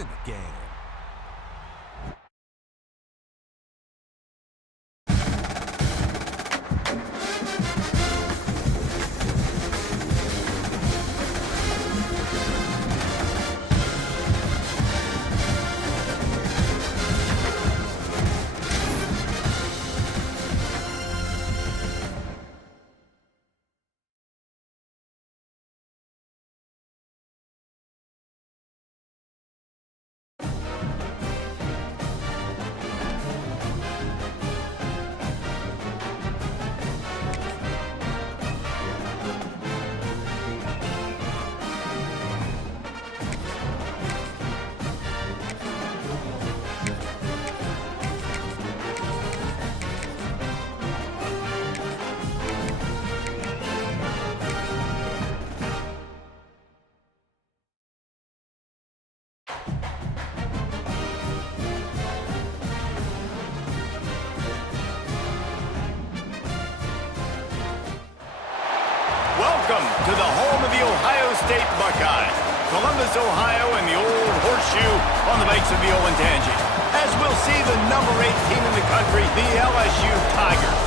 in the game. Welcome to the home of the Ohio State Buckeyes, Columbus, Ohio, and the old horseshoe on the banks of the Olentangy. As we'll see the number 8 team in the country, the LSU Tigers,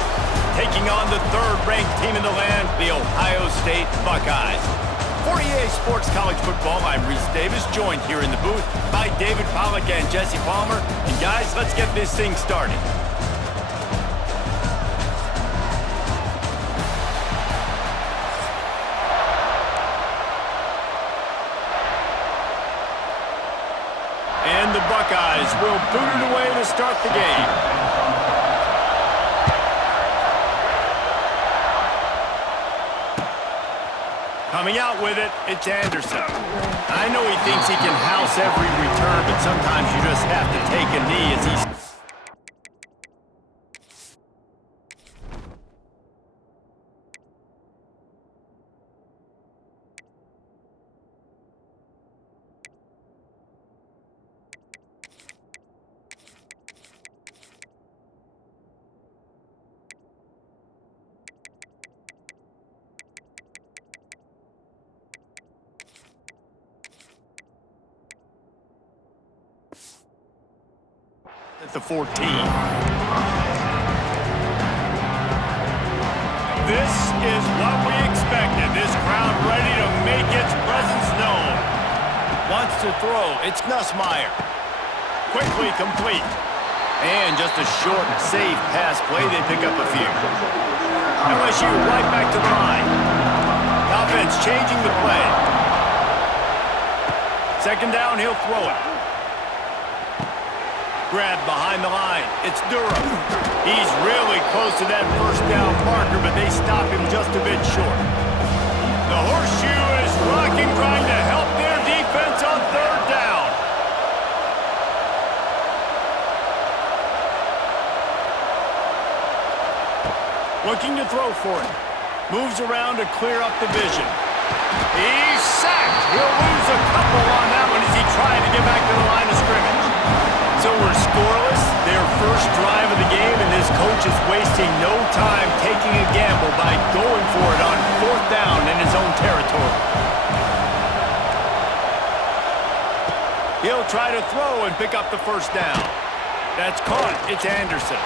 taking on the third-ranked team in the land, the Ohio State Buckeyes. For EA Sports College Football, I'm Reese Davis, joined here in the booth by David Pollack and Jesse Palmer. And guys, let's get this thing started. And the Buckeyes will boot it away to start the game. Coming out with it, it's Anderson. I know he thinks he can house every return, but sometimes you just have to take a knee as he's... at the 14. This is what we expected. This crowd ready to make its presence known. Wants to throw. It's Nussmeier. Quickly complete. And just a short, safe pass play. They pick up a few. LSU right back to the line. Offense changing the play. Second down, he'll throw it. Grab behind the line. It's Durham. He's really close to that first down marker, but they stop him just a bit short. The horseshoe is rocking, trying to help their defense on third down. Looking to throw for it. Moves around to clear up the vision. He's sacked. He'll lose a couple on that one as he tried to get back to the line of scrimmage. So we're scoreless, their first drive of the game, and this coach is wasting no time taking a gamble by going for it on fourth down in his own territory. He'll try to throw and pick up the first down. That's caught. It's Anderson.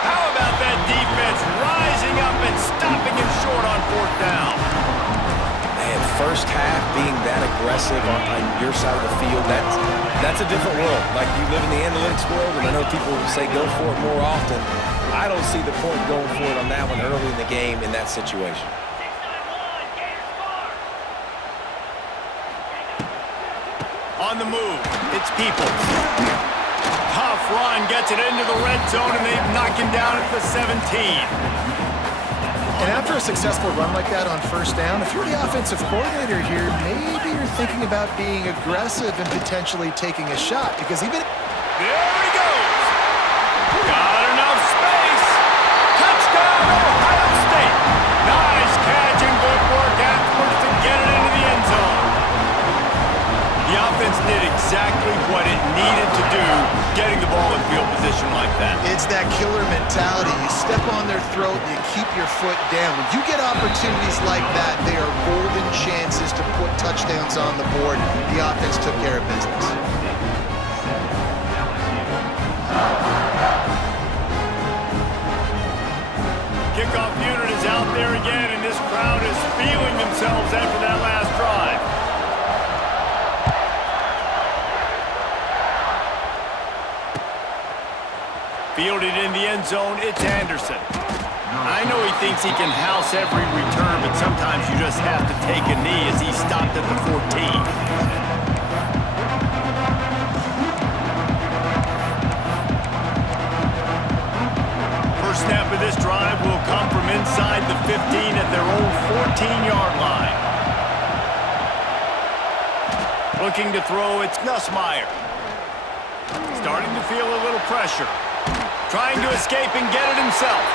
How about that defense rising up and stopping him short on fourth down? Man, first half being that aggressive on your side of the field, that's a different world. Like, you live in the analytics world, and I know people say go for it more often. I don't see the point going for it on that one early in the game in that situation. On the move, it's Peoples. Tough run, gets it into the red zone, and they knock him down at the 17. And after a successful run like that on first down, if you're the offensive coordinator here, maybe you're thinking about being aggressive and potentially taking a shot, because even... There he goes! Got enough space! Touchdown, Ohio State! Nice catch and good work afterwards to get it into the end zone. The offense did exactly what it needed to do, getting the ball in field position like that. It's that killer mentality. You step on their throat, you keep your foot down. When you get opportunities like that, they are golden chances to put touchdowns on the board. The offense took care of business. Kickoff unit is out there again, and this crowd is feeling themselves after that last drive. Fielded in the end zone, it's Anderson. I know he thinks he can house every return, but sometimes you just have to take a knee as he stopped at the 14. First snap of this drive will come from inside the 15 at their own 14-yard line. Looking to throw, it's Nussmeier. Starting to feel a little pressure. Trying to escape and get it himself.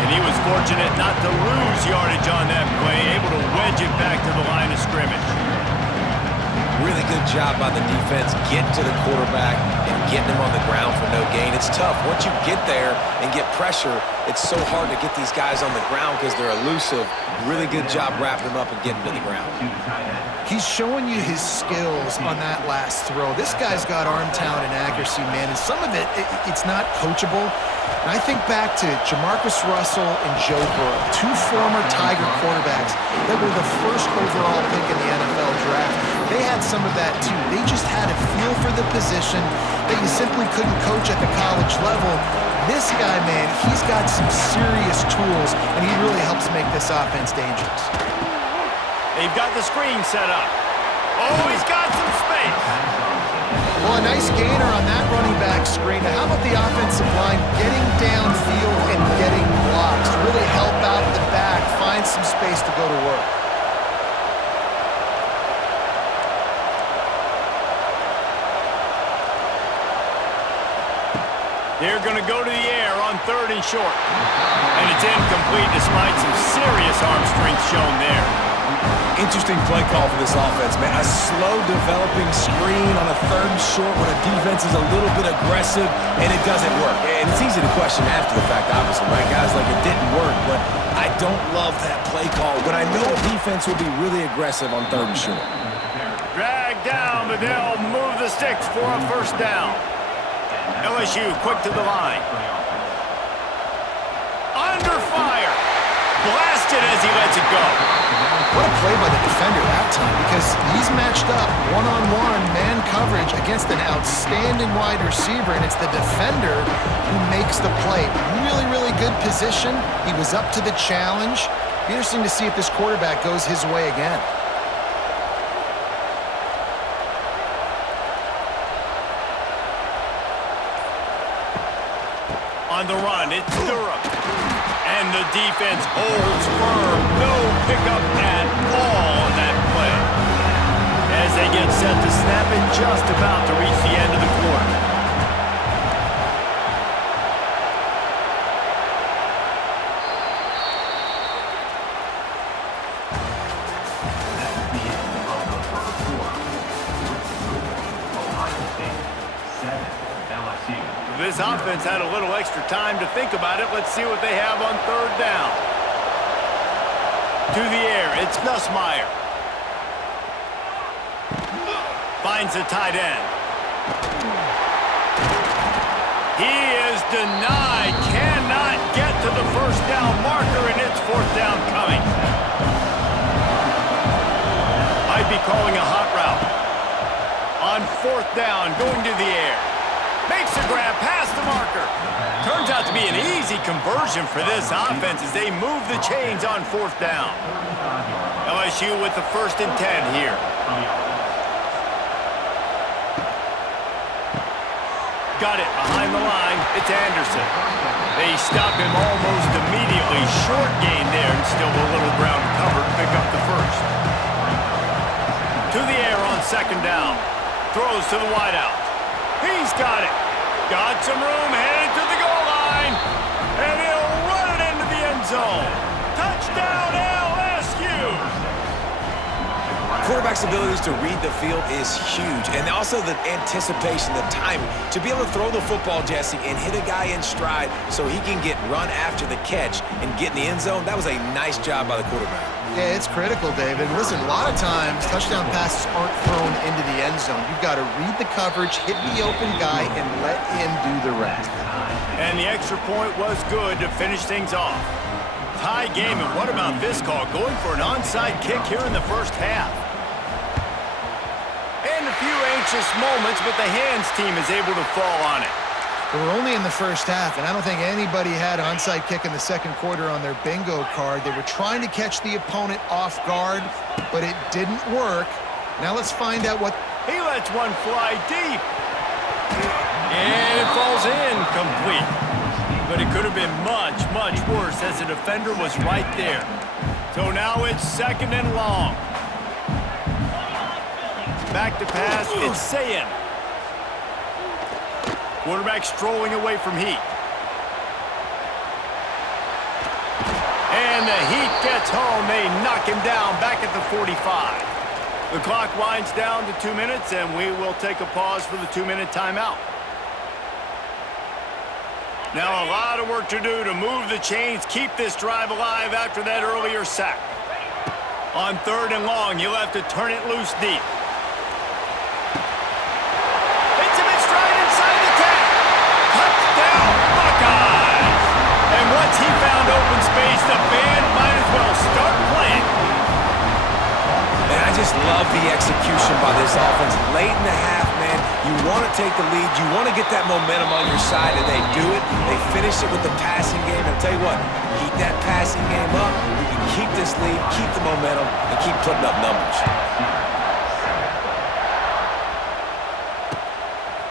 And he was fortunate not to lose yardage on that play, able to wedge it back to the line of scrimmage. Really good job by the defense getting to the quarterback and getting him on the ground for no gain. It's tough. Once you get there and get pressure, it's so hard to get these guys on the ground because they're elusive. Really good job wrapping them up and getting to the ground. He's showing you his skills on that last throw. This guy's got arm talent and accuracy, man, and some of it's not coachable. And I think back to Jamarcus Russell and Joe Burrow, two former Tiger quarterbacks that were the first overall pick in the NFL draft. They had some of that, too. They just had a feel for the position that you simply couldn't coach at the college level. This guy, man, he's got some serious tools, and he really helps make this offense dangerous. They've got the screen set up. Oh, he's got some space. Well, a nice gainer on that running back screen. Now, how about the offensive line getting downfield and getting blocks to really help out the back, find some space to go to work? They're going to go to the air on 3rd and short. And it's incomplete despite some serious arm strength shown there. Interesting play call for this offense, man. A slow developing screen on a 3rd and short when a defense is a little bit aggressive and it doesn't work. And it's easy to question after the fact, obviously, right? Guys, like it didn't work, but I don't love that play call when I know a defense will be really aggressive on 3rd and short. Drag down, but they'll move the sticks for a first down. LSU quick to the line. Under fire. Blasted as he lets it go. What a play by the defender that time, because he's matched up one-on-one man coverage against an outstanding wide receiver, and it's the defender who makes the play. Really, really good position. He was up to the challenge. Be interesting to see if this quarterback goes his way again. On the run, it's Durham. And the defense holds firm. No pickup at all on that play. As they get set to snap it, just about to reach the end of the quarter. This offense had a little extra time to think about it. Let's see what they have on 3rd down. To the air, it's Nussmeier. Finds the tight end. He is denied. Cannot get to the first down marker, and it's 4th down coming. Might be calling a hot route. On 4th down, going to the air. Makes a grab past the marker. Turns out to be an easy conversion for this offense as they move the chains on 4th down. LSU with the 1st and 10 here. Got it behind the line. It's Anderson. They stop him almost immediately. Short gain there and still a little ground covered. Pick up the 1st. To the air on 2nd down. Throws to the wideout. He's got it. Got some room, headed to the goal line. And he'll run it into the end zone. Touchdown, LSU! Quarterback's abilities to read the field is huge. And also the anticipation, the timing. To be able to throw the football, Jesse, and hit a guy in stride so he can get run after the catch and get in the end zone, that was a nice job by the quarterback. Yeah, it's critical, David. Listen, a lot of times touchdown passes aren't thrown into the end zone. You've got to read the coverage, hit the open guy, and let him do the rest. And the extra point was good to finish things off. tie game, and what about this call? Going for an onside kick here in the first half. And a few anxious moments, but the hands team is able to fall on it. We're only in the first half, and I don't think anybody had onside kick in the second quarter on their bingo card. They were trying to catch the opponent off guard, but it didn't work. Now let's find out what... He lets one fly deep. And it falls in complete. But it could have been much, much worse as the defender was right there. So now it's second and long. Back to pass, it's Sayin. Quarterback strolling away from Heat. And the Heat gets home. They knock him down back at the 45. The clock winds down to 2 minutes, and we will take a pause for the 2-minute timeout. Now a lot of work to do to move the chains, keep this drive alive after that earlier sack. On 3rd and long, you'll have to turn it loose deep. Hits him in stride inside the 10. Touchdown, Buckeyes! And once he found open space, the band might as well start playing. Man, I just love the execution by this offense. Late in the half, man, you want to take the lead. You want to get that momentum on your side, and they do it. They finish it with the passing game. And I'll tell you what, keep that passing game up. You can keep this lead, keep the momentum, and keep putting up numbers.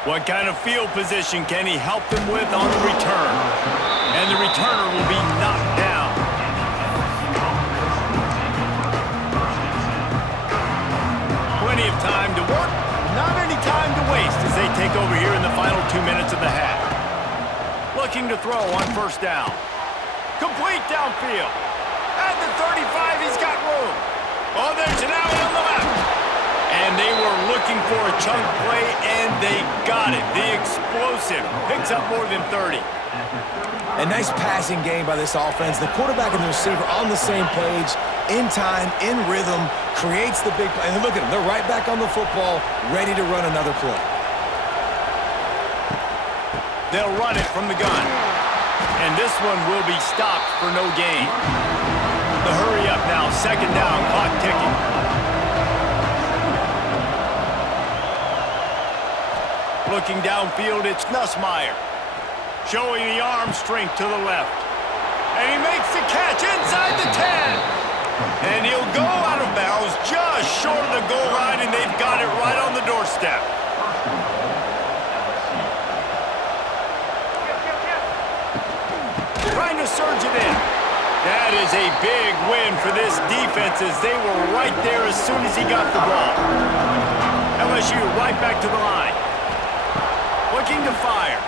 What kind of field position can he help them with on the return? And the returner will be knocked down. Plenty of time to work, not any time to waste as they take over here in the final 2 minutes of the half. Looking to throw on 1st down. Complete downfield. At the 35, he's got room. Oh, there's an alley on the left. And they were looking for a chunk play, and they got it. The explosive picks up more than 30. A nice passing game by this offense. The quarterback and the receiver on the same page, in time, in rhythm, creates the big play. And look at them. They're right back on the football, ready to run another play. They'll run it from the gun. And this one will be stopped for no gain. The hurry up now. 2nd down. Clock ticking. Looking downfield, it's Nussmeier. Showing the arm strength to the left. And he makes the catch inside the 10. And he'll go out of bounds just short of the goal line, and they've got it right on the doorstep. Trying to surge it in. That is a big win for this defense as they were right there as soon as he got the ball. LSU right back to the line. Looking to fire.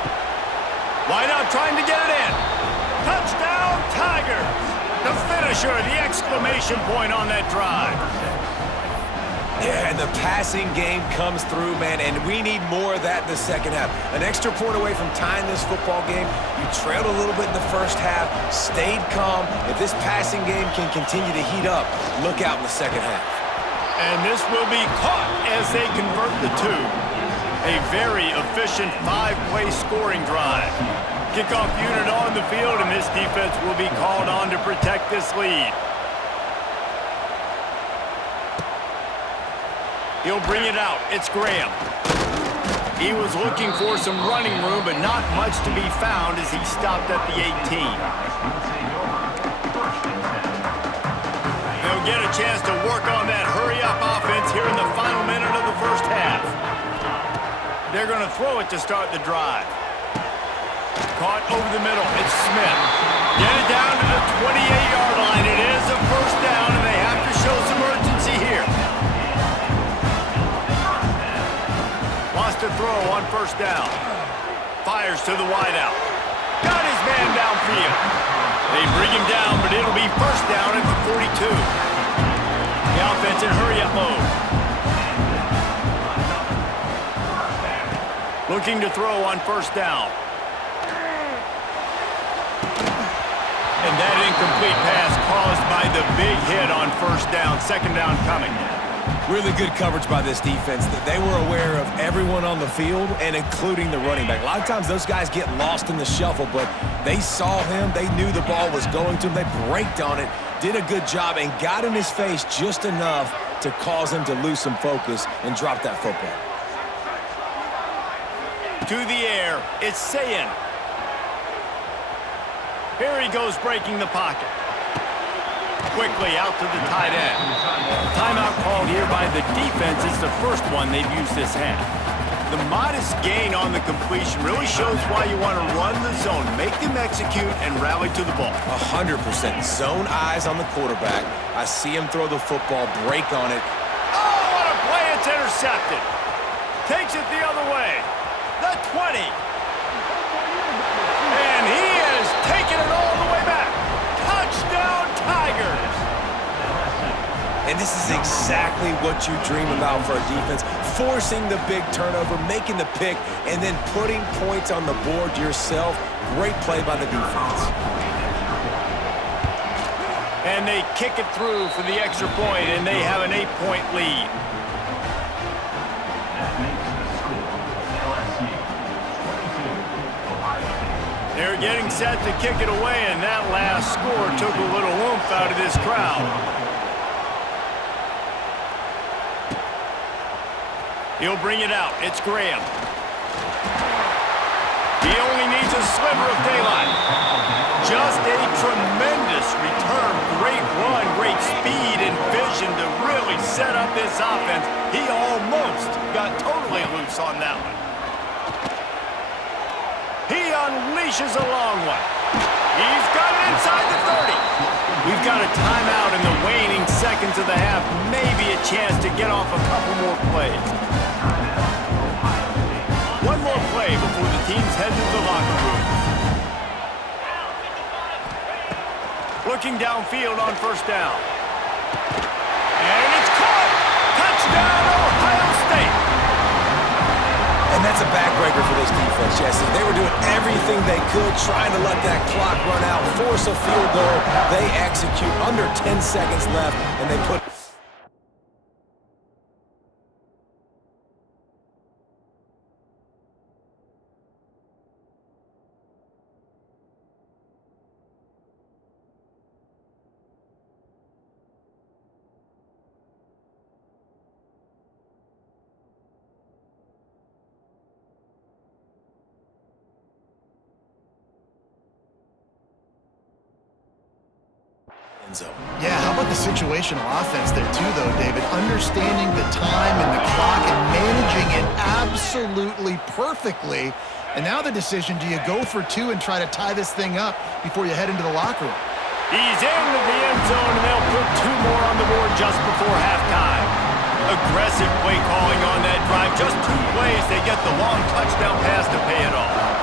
Wide out trying to get it in. Touchdown, Tigers! The finisher, the exclamation point on that drive. Yeah, and the passing game comes through, man, and we need more of that in the second half. An extra point away from tying this football game. You trailed a little bit in the first half, stayed calm. If this passing game can continue to heat up, look out in the second half. And this will be caught as they convert the 2. A very efficient 5-play scoring drive. Kickoff unit on the field, and this defense will be called on to protect this lead. He'll bring it out. It's Graham. He was looking for some running room, but not much to be found as he stopped at the 18. They'll get a chance to work on that hurry-up offense here in the final minute of the first half. They're going to throw it to start the drive. Caught over the middle. It's Smith. Get it down to the 28-yard line. It is a 1st down, and they have to show some urgency here. Lost a throw on 1st down. Fires to the wideout. Got his man downfield. They bring him down, but it'll be 1st down at the 42. The offense in hurry-up mode. Looking to throw on 1st down. And that incomplete pass caused by the big hit on 1st down. 2nd down coming. Really good coverage by this defense. They were aware of everyone on the field and including the running back. A lot of times those guys get lost in the shuffle, but they saw him. They knew the ball was going to him. They braked on it, did a good job, and got in his face just enough to cause him to lose some focus and drop that football. To the air, it's Sayin. Here he goes breaking the pocket. Quickly out to the tight end. Timeout called here by the defense. It's the first one they've used this half. The modest gain on the completion really shows why you want to run the zone, make them execute, and rally to the ball. 100%. Zone eyes on the quarterback. I see him throw the football, break on it. Oh, what a play. It's intercepted. Takes it the other way. The 20. And he is taking it all the way back. Touchdown, Tigers. And this is exactly what you dream about for a defense. Forcing the big turnover, making the pick, and then putting points on the board yourself. Great play by the defense. And they kick it through for the extra point, and they have an 8-point lead. They're getting set to kick it away, and that last score took a little oomph out of this crowd. He'll bring it out. It's Graham. He only needs a sliver of daylight. Just a tremendous return. Great run, great speed and vision to really set up this offense. He almost got totally loose on that one. He unleashes a long one. He's got it inside the 30. We've got a timeout in the waning seconds of the half. Maybe a chance to get off a couple more plays. One more play before the teams head to the locker room. Looking downfield on first down. And it's caught! Touchdown, Ohio State! And that's a backbreaker for this defense, Jesse. They were doing everything they could, trying to let that clock run out, force a field goal. They execute under 10 seconds left, and they put... zone. Yeah, how about the situational offense there too, though, David? Understanding the time and the clock and managing it absolutely perfectly. And now the decision, do you go for two and try to tie this thing up before you head into the locker room? He's into the end zone, and they'll put two more on the board just before halftime. Aggressive play calling on that drive. Just 2 plays, they get the long touchdown pass to pay it off.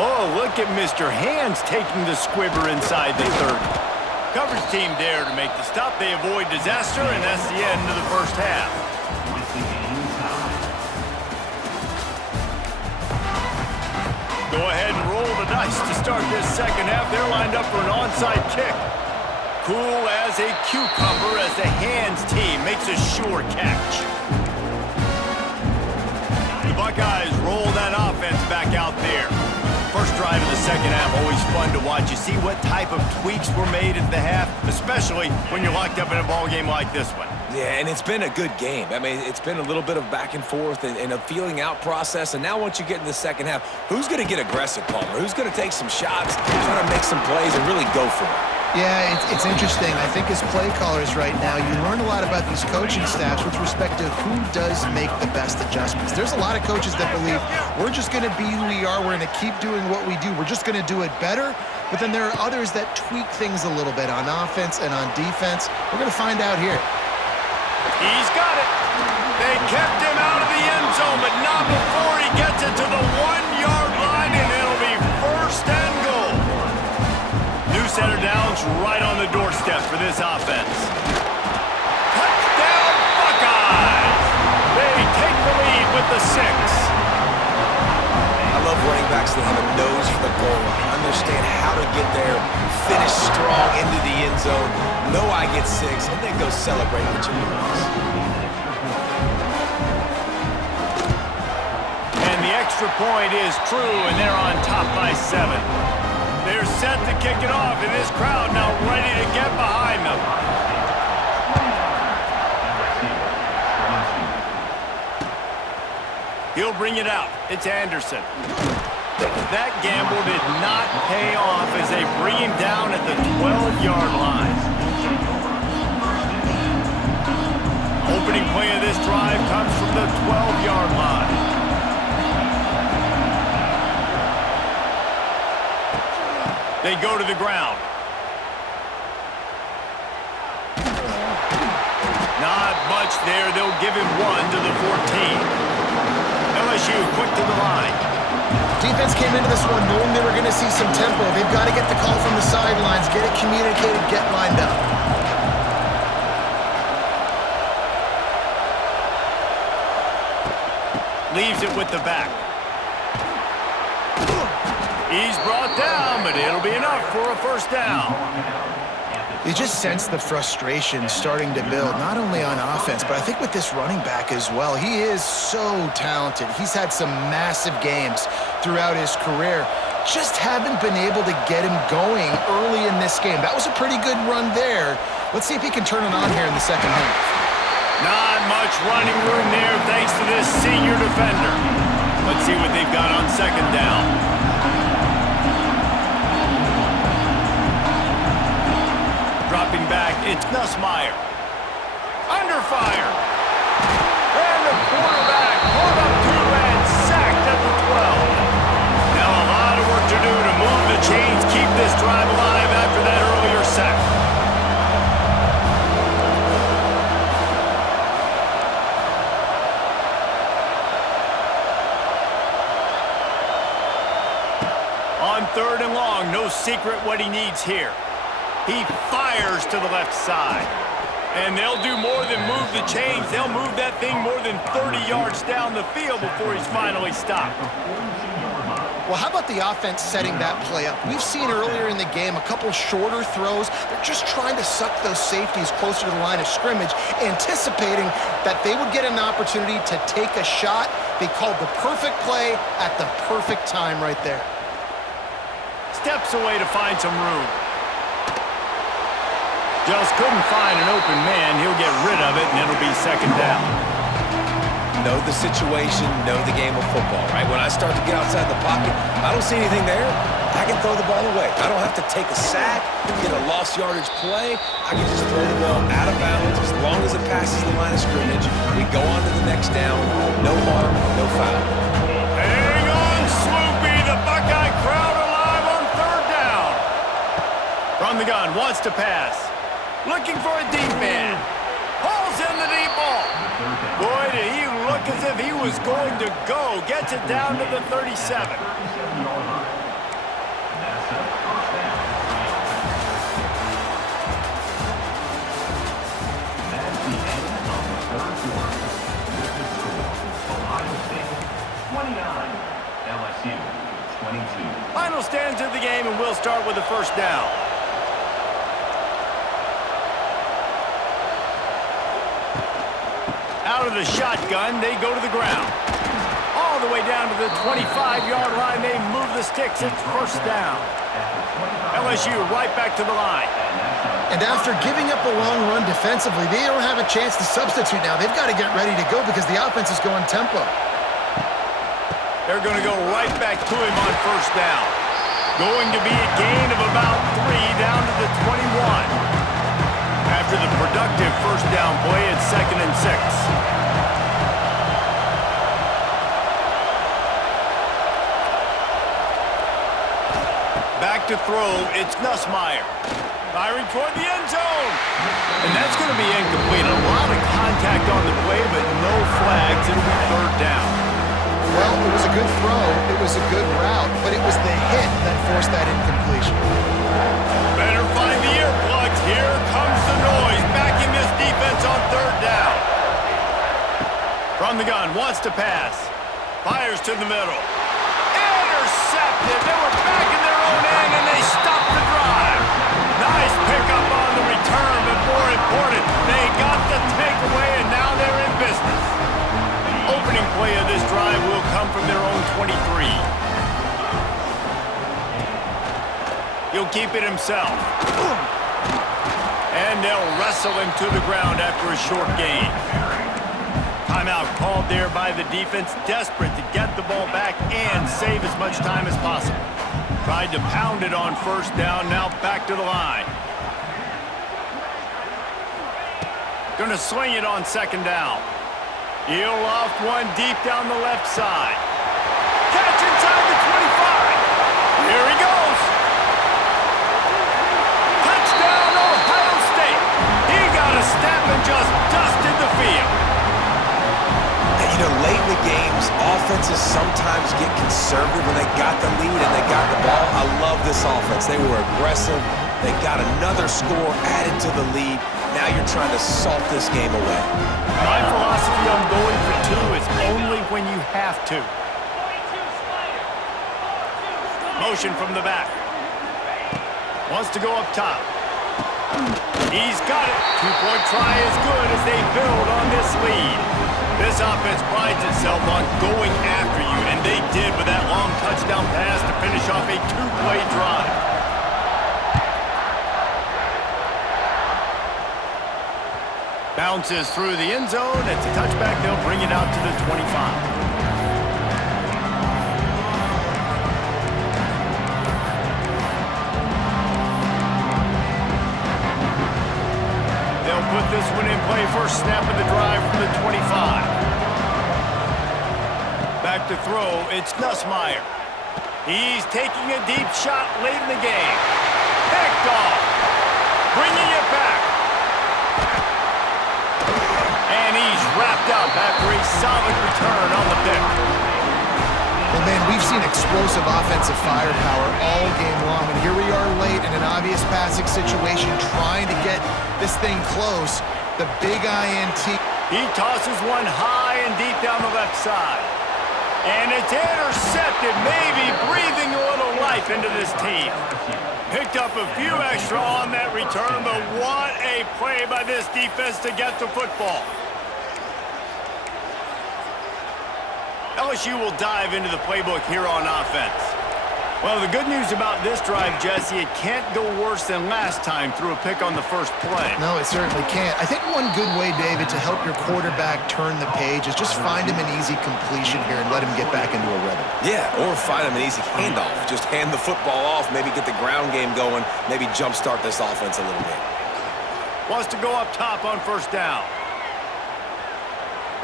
Oh, look at Mr. Hands taking the squibber inside the 30. Coverage team there to make the stop. They avoid disaster, and that's the end of the first half. Go ahead and roll the dice to start this second half. They're lined up for an onside kick. Cool as a cucumber as the Hands team makes a sure catch. The Buckeyes roll that offense back out there. First drive of the second half, always fun to watch. You see what type of tweaks were made at the half, especially when you're locked up in a ball game like this one. Yeah, and it's been a good game. I mean, it's been a little bit of back and forth and a feeling out process. And now once you get in the second half, who's going to get aggressive, Palmer? Who's going to take some shots, try to make some plays, and really go for it? Yeah, it's interesting. I think as play callers right now, you learn a lot about these coaching staffs with respect to who does make the best adjustments. There's a lot of coaches that believe we're just going to be who we are. We're going to keep doing what we do. We're just going to do it better. But then there are others that tweak things a little bit on offense and on defense. We're going to find out here. He's got it. They kept him out of the end zone, but not before he gets it to the 1-yard line, and it'll be first and goal. New center downs right on the doorstep for this offense. Touchdown, Buckeyes! They take the lead with the 6. I love running backs that have a nose for the goal line. Understand how how to get there, finish strong into the end zone, know I get 6, and then go celebrate with your boys. And the extra point is true, and they're on top by 7. They're set to kick it off, and this crowd now ready to get behind them. He'll bring it out. It's Anderson. That gamble did not pay off as they bring him down at the 12-yard line. Opening play of this drive comes from the 12-yard line. They go to the ground. Not much there. They'll give him 1 to the 14. LSU quick to the line. Defense came into this one knowing they were going to see some tempo. They've got to get the call from the sidelines, get it communicated, get lined up. Leaves it with the back. He's brought down, but it'll be enough for a first down. You just sense the frustration starting to build, not only on offense, but I think with this running back as well. He is so talented. He's had some massive games throughout his career. Just haven't been able to get him going early in this game. That was a pretty good run there. Let's see if he can turn it on here in the second half. Not much running room there thanks to this senior defender. Let's see what they've got on second down. Dropping back, it's Nussmeier. Under fire. And the quarterback caught up to and sacked at the 12. Now a lot of work to do to move the chains, keep this drive alive after that earlier sack. On 3rd and long, no secret what he needs here. He fires to the left side. And they'll do more than move the chains. They'll move that thing more than 30 yards down the field before he's finally stopped. Well, how about the offense setting that play up? We've seen earlier in the game a couple shorter throws. They're just trying to suck those safeties closer to the line of scrimmage, anticipating that they would get an opportunity to take a shot. They called the perfect play at the perfect time right there. Steps away to find some room. Just couldn't find an open man. He'll get rid of it, and it'll be second down. Know the situation, know the game of football, right? When I start to get outside the pocket, I don't see anything there, I can throw the ball away. I don't have to take a sack, get a lost yardage play. I can just throw the ball out of bounds as long as it passes the line of scrimmage. We go on to the next down. No harm, no foul. Hang on, Sloopy. The Buckeye crowd alive on 3rd down. From the gun, wants to pass. Looking for a deep man. Hauls in the deep ball. Boy, did he look as if he was going to go. Gets it down to the 37. Final stands of the game, and we'll start with the first down. Out of the shotgun, they go to the ground. All the way down to the 25-yard line, they move the sticks. It's first down. LSU right back to the line. And after giving up a long run defensively, they don't have a chance to substitute now. They've got to get ready to go because the offense is going tempo. They're going to go right back to him on first down. Going to be a gain of about 3 down to the 21. After the productive first down play, it's 2nd and 6. Back to throw, it's Nussmeier. Firing toward the end zone. And that's going to be incomplete. A lot of contact on the play, but no flags. It'll be 3rd down. Well, it was a good throw. It was a good route, but it was the hit that forced that incompletion. Better find the earplugs. Here comes the noise. Backing this defense on 3rd down. From the gun, wants to pass. Fires to the middle. Intercepted. They were back in their own end, and they stopped. He'll keep it himself. And they'll wrestle him to the ground after a short gain. Timeout called there by the defense, desperate to get the ball back and save as much time as possible. Tried to pound it on first down, now back to the line. Gonna swing it on second down. He'll loft one deep down the left side. Catch inside the 25. Here he goes. Touchdown, Ohio State. He got a step and just dusted the field. You know, late in the games, offenses sometimes get conservative when they got the lead and they got the ball. I love this offense. They were aggressive. They got another score added to the lead. Now you're trying to salt this game away. My philosophy on going for two is only when you have to. Motion from the back. Wants to go up top. He's got it. Two-point try is good as they build on this lead. This offense prides itself on going after you, and they did with that long touchdown pass to finish off a two-play drive. Bounces through the end zone. It's a touchback. They'll bring it out to the 25. They'll put this one in play. First snap of the drive from the 25. Back to throw. It's Nussmeier. He's taking a deep shot late in the game. Picked off. Bringing it back. And he's wrapped up after a solid return on the pick. Well, man, we've seen explosive offensive firepower all game long, and here we are late in an obvious passing situation trying to get this thing close. The big INT. He tosses one high and deep down the left side. And it's intercepted, maybe breathing a little life into this team. Picked up a few extra on that return, but what a play by this defense to get the football. LSU will dive into the playbook here on offense. Well, the good news about this drive, Jesse, it can't go worse than last time through a pick on the first play. No, it certainly can't. I think one good way, David, to help your quarterback turn the page is just find him an easy completion here and let him get back into a rhythm. Yeah, or find him an easy handoff. Just hand the football off, maybe get the ground game going, maybe jumpstart this offense a little bit. Wants to go up top on first down.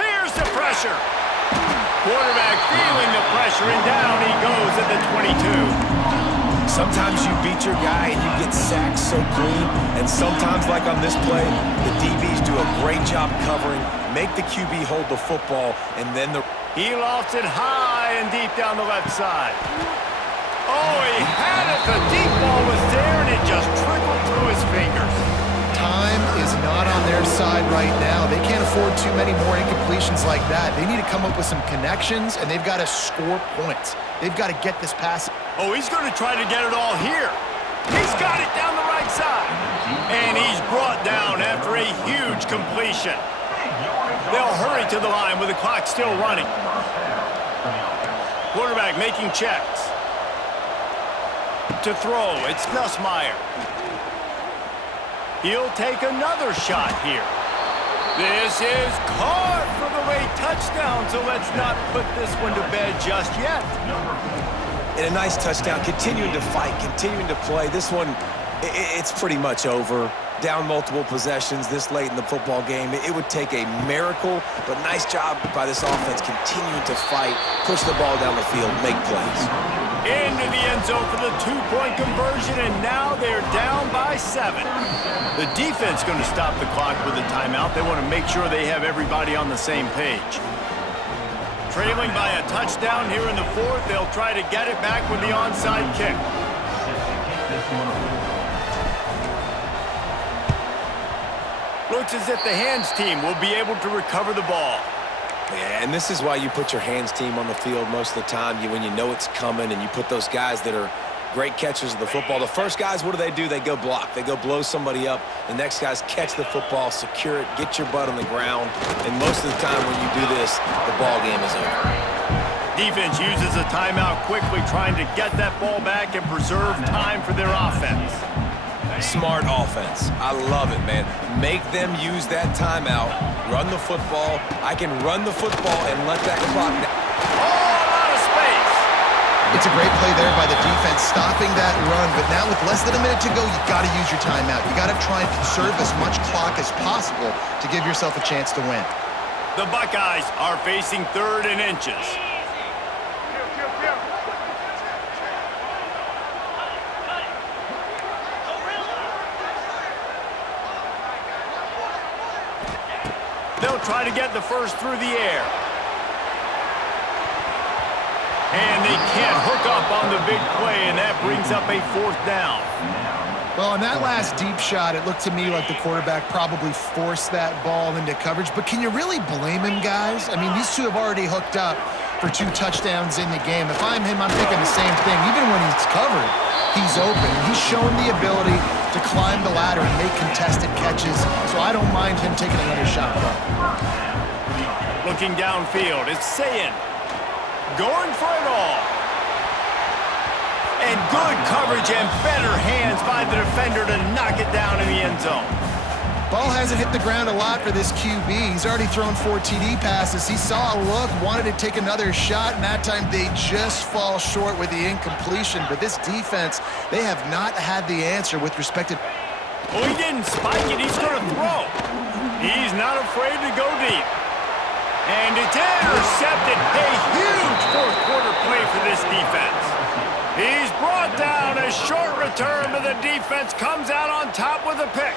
Here's the pressure. Quarterback feeling the pressure, and down he goes at the 22. Sometimes you beat your guy and you get sacked so clean, and sometimes, like on this play, the DBs do a great job covering, make the QB hold the football, and then He lofts it high and deep down the left side. Oh, he had it. The deep ball was there, and it just trickled through his fingers. Time is not on their side right now. They can't afford too many more incompletions like that. They need to come up with some connections, and they've got to score points. They've got to get this pass. Oh, he's going to try to get it all here. He's got it down the right side. And he's brought down after a huge completion. They'll hurry to the line with the clock still running. Quarterback making checks. To throw, it's Nussmeier. He'll take another shot here. This is caught for the late touchdown, so let's not put this one to bed just yet. And a nice touchdown, continuing to fight, continuing to play. This one, it's pretty much over. Down multiple possessions this late in the football game. It would take a miracle, but nice job by this offense continuing to fight, push the ball down the field, make plays. Into the end zone for the two-point conversion, and now they're down by 7. The defense going to stop the clock with a timeout. They want to make sure they have everybody on the same page. Trailing by a touchdown here in the fourth, they'll try to get it back with the onside kick. Looks as if the hands team will be able to recover the ball. Yeah, and this is why you put your hands team on the field most of the time. When you know it's coming, and you put those guys that are great catchers of the football. The first guys, what do? They go block. They go blow somebody up. The next guys catch the football, secure it, get your butt on the ground. And most of the time when you do this, the ball game is over. Defense uses a timeout quickly, trying to get that ball back and preserve time for their offense. Smart offense. I love it, man. Make them use that timeout. Run the football. I can run the football and let that clock down. All out of space. It's a great play there by the defense, stopping that run. But now with less than a minute to go, you got to use your timeout. You got to try and conserve as much clock as possible to give yourself a chance to win. The Buckeyes are facing 3rd and inches. They'll try to get the first through the air. And they can't hook up on the big play, and that brings up a 4th down. Well, on that last deep shot, it looked to me like the quarterback probably forced that ball into coverage. But can you really blame him, guys? I mean, these two have already hooked up for 2 touchdowns in the game. If I'm him, I'm thinking the same thing. Even when he's covered, he's open. He's shown the ability to climb the ladder and make contested catches. So I don't mind him taking another shot, though. Looking downfield, it's Sayin. Going for it all. And good coverage and better hands by the defender to knock it down in the end zone. Ball hasn't hit the ground a lot for this QB. He's already thrown 4 TD passes. He saw a look, wanted to take another shot, and that time they just fall short with the incompletion. But this defense, they have not had the answer with respect to... Oh, he didn't spike it. He's going to throw. He's not afraid to go deep. And it's intercepted. A huge 4th quarter play for this defense. He's brought down. A short return, but the defense comes out on top with a pick.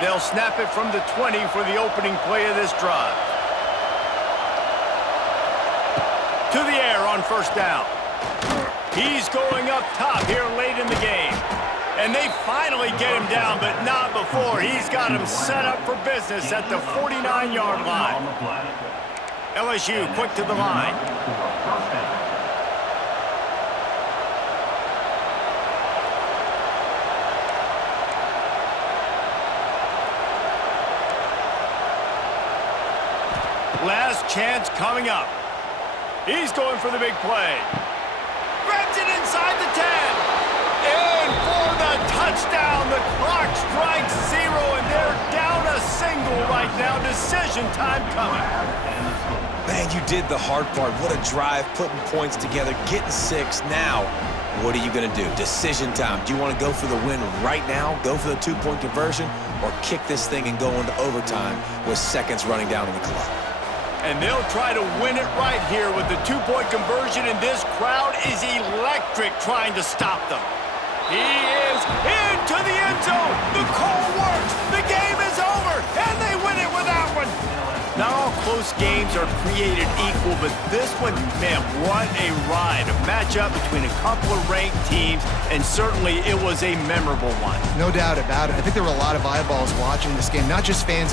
They'll snap it from the 20 for the opening play of this drive. To the air on 1st down. He's going up top here late in the game. And they finally get him down, but not before. He's got him set up for business at the 49-yard line. LSU quick to the line. Last chance coming up. He's going for the big play. Grabs it inside the 10. And for the touchdown, the clock strikes 0, and they're down a single right now. Decision time coming. Man, you did the hard part. What a drive, putting points together, getting 6. Now, what are you going to do? Decision time. Do you want to go for the win right now, go for the 2-point conversion, or kick this thing and go into overtime with seconds running down on the clock? And they'll try to win it right here with the 2-point conversion, and this crowd is electric trying to stop them. He is into the end zone. The call works. The game is over, and they win it with that one. Not all close games are created equal, but this one, man, what a ride. A matchup between a couple of ranked teams, and certainly it was a memorable one. No doubt about it. I think there were a lot of eyeballs watching this game, not just fans of